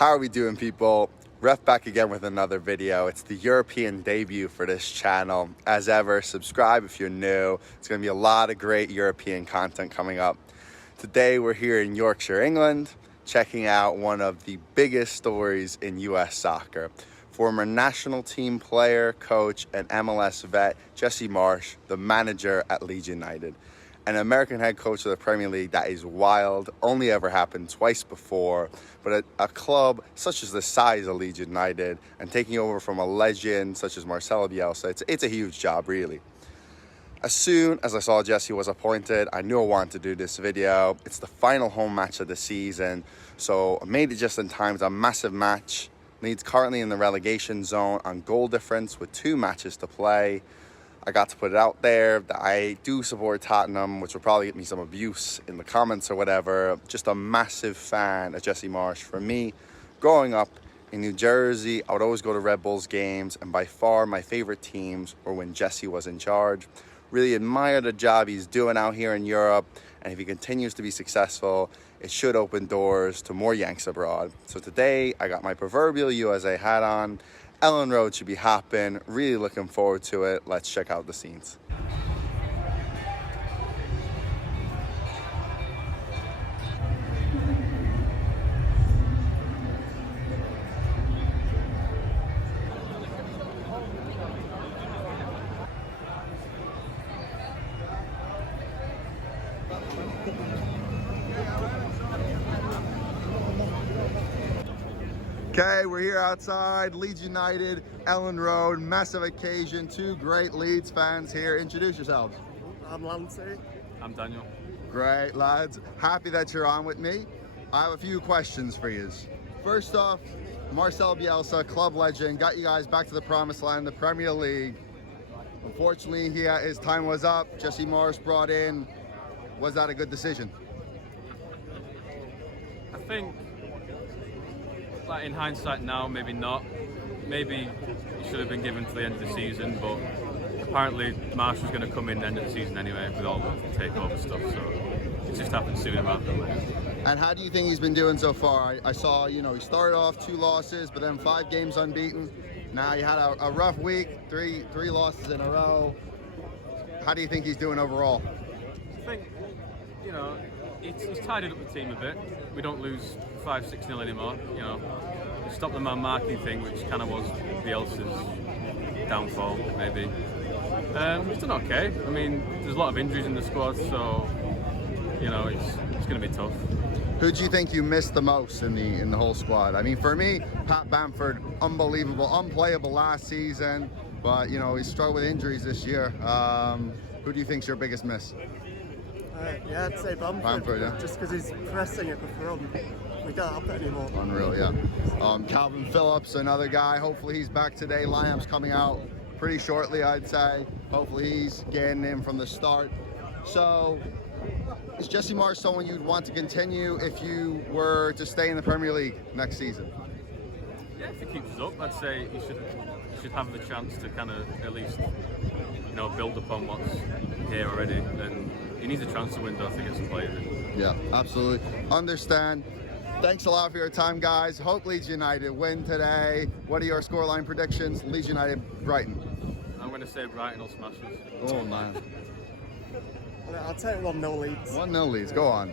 How are we doing, people? Ref back again with another video. It's the European debut for this channel. As ever, subscribe if you're new. It's going to be a lot of great European content coming up. Today we're here in Yorkshire, England, checking out one of the biggest stories in US soccer. Former national team player, coach, and MLS vet Jesse Marsch, the manager at Leeds United. An American head coach of the Premier League, that is wild, only ever happened twice before. But a club such as the size of Leeds United and taking over from a legend such as Marcelo Bielsa, it's a huge job, really. As soon as I saw Jesse was appointed, I knew I wanted to do this video. It's the final home match of the season, so I made it just in time. It's a massive match. Leeds currently in the relegation zone on goal difference with 2 matches to play. I got to put it out there that I do support Tottenham, which will probably get me some abuse in the comments or whatever. Just a massive fan of Jesse Marsch. For me, growing up in New Jersey, I would always go to Red Bulls games, and by far my favorite teams were when Jesse was in charge. Really admire the job he's doing out here in Europe, and if he continues to be successful, it should open doors to more Yanks abroad. So today, I got my proverbial USA hat on. Elland Road should be hopping. Really looking forward to it. Let's check out the scenes. Okay, we're here outside Leeds United, Elland Road, massive occasion. 2 great Leeds fans here. Introduce yourselves. I'm Lancey. I'm Daniel. Great, lads. Happy that you're on with me. I have a few questions for you. First off, Marcelo Bielsa, club legend, got you guys back to the promised land, the Premier League. Unfortunately, his time was up. Jesse Marsch brought in. Was that a good decision? I think, like in hindsight now, maybe not. Maybe he should have been given to the end of the season, but apparently Marsch was going to come in the end of the season anyway with all the takeover stuff, so it just happened sooner rather than later. And how do you think he's been doing so far? I saw, he started off 2 losses, but then 5 games unbeaten. Now he had a rough week, three losses in a row. How do you think he's doing overall? I think, he's tidied up the team a bit. We don't lose 5-6-0 anymore. We stopped the man marking thing, which kind of was Bielsa's downfall, maybe. He's done okay. I mean, there's a lot of injuries in the squad, so it's going to be tough. Who do you think you missed the most in the whole squad? I mean, for me, Pat Bamford, unbelievable, unplayable last season, but he struggled with injuries this year. Who do you think's your biggest miss? Yeah, I'd say Bamford, yeah. Just because he's pressing at the front. We don't have that anymore. Unreal, yeah. Calvin Phillips, another guy. Hopefully he's back today. Lineup's coming out pretty shortly, I'd say. Hopefully he's getting in from the start. So, is Jesse Marsch someone you'd want to continue if you were to stay in the Premier League next season? Yeah, if he keeps us up, I'd say he should have the chance to kind of at least build upon what's here already. And he needs a chance to win, though, to get some players in. Yeah, absolutely. Understand. Thanks a lot for your time, guys. Hope Leeds United win today. What are your scoreline predictions? Leeds United, Brighton. I'm going to say Brighton will smash us. Oh, man. I'll take 1-0 Leeds. 1-0 Leeds. Go on.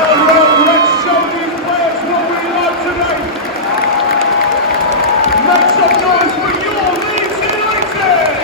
Elland Road, let's show these players what we like today. Make some noise for your Leeds United!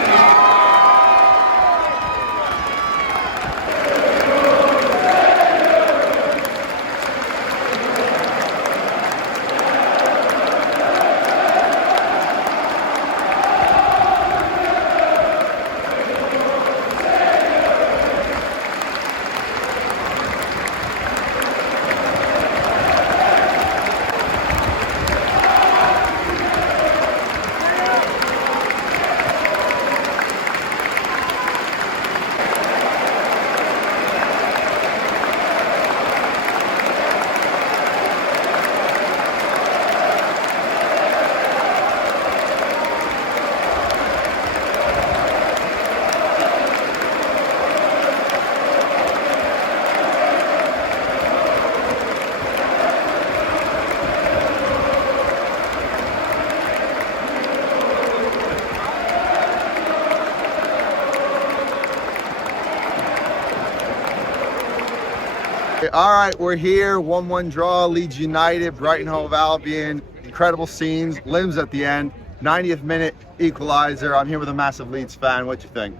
All right, we're here, 1-1 draw, Leeds United, Brighton Hove Albion, incredible scenes, limbs at the end, 90th minute equalizer. I'm here with a massive Leeds fan. What do you think?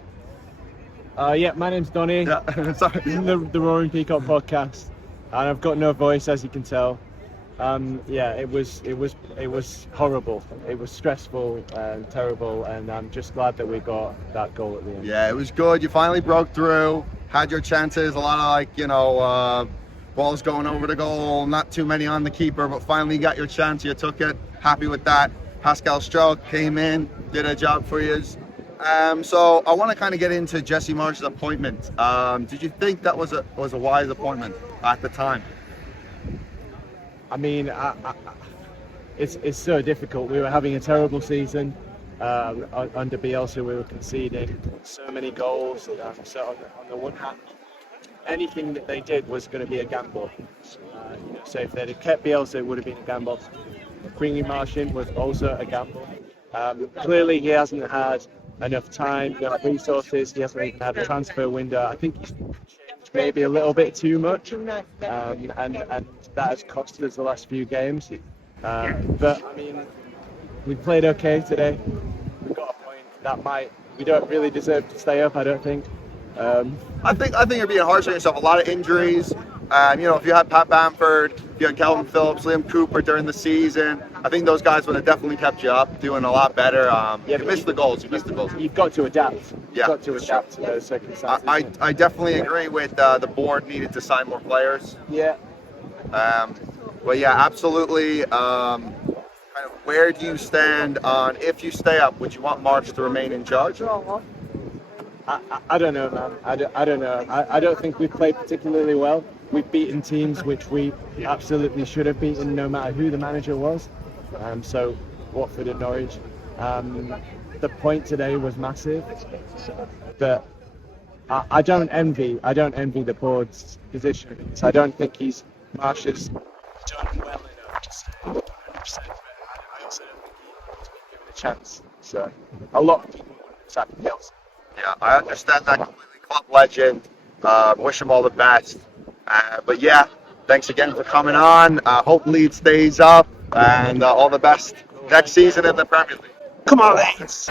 Yeah, my name's Donny. Yeah, sorry. the Roaring Peacock podcast, and I've got no voice, as you can tell. Yeah, it was horrible. It was stressful and terrible, and I'm just glad that we got that goal at the end. Yeah, it was good. You finally broke through, had your chances, a lot of balls going over the goal, not too many on the keeper, but finally you got your chance, you took it. Happy with that. Pascal Struijk came in, did a job for you. So I want to kind of get into Jesse Marsch's appointment. Did you think that was a wise appointment at the time? I mean, it's so difficult. We were having a terrible season under Bielsa. We were conceding so many goals. So on the one hand, anything that they did was going to be a gamble. So if they'd have kept Bielsa, it would have been a gamble. Bringing Marsch in was also a gamble. Clearly, he hasn't had enough time, enough resources. He hasn't even had a transfer window. I think he's maybe a little bit too much, and that has costed us the last few games. But I mean, we played okay today. We got a point. We don't really deserve to stay up, I don't think. I think you're being harsh on yourself. A lot of injuries. If you had Pat Bamford, if you had Calvin Phillips, Liam Cooper during the season, I think those guys would have definitely kept you up, doing a lot better. You missed the goals. You've got to adapt. Yeah. You've got to adapt to those circumstances. I definitely agree with the board needed to sign more players. Yeah. But yeah, absolutely. Kind of where do you stand on, if you stay up, would you want Marsch to remain in charge? I don't know, man. I don't know. I don't think we've played particularly well. We've beaten teams which we absolutely should have beaten, no matter who the manager was. So Watford and Norwich. The point today was massive, but I don't envy the board's position. So I don't think Marsch has done well enough to say 100%. But I also don't think he's been given a chance. So a lot of people want to sack Bielsa. Yeah, I understand that completely. Club legend. Wish him all the best. But yeah, thanks again for coming on. Hope Leeds stays up, and all the best next season in the Premier League. Come on, Leeds!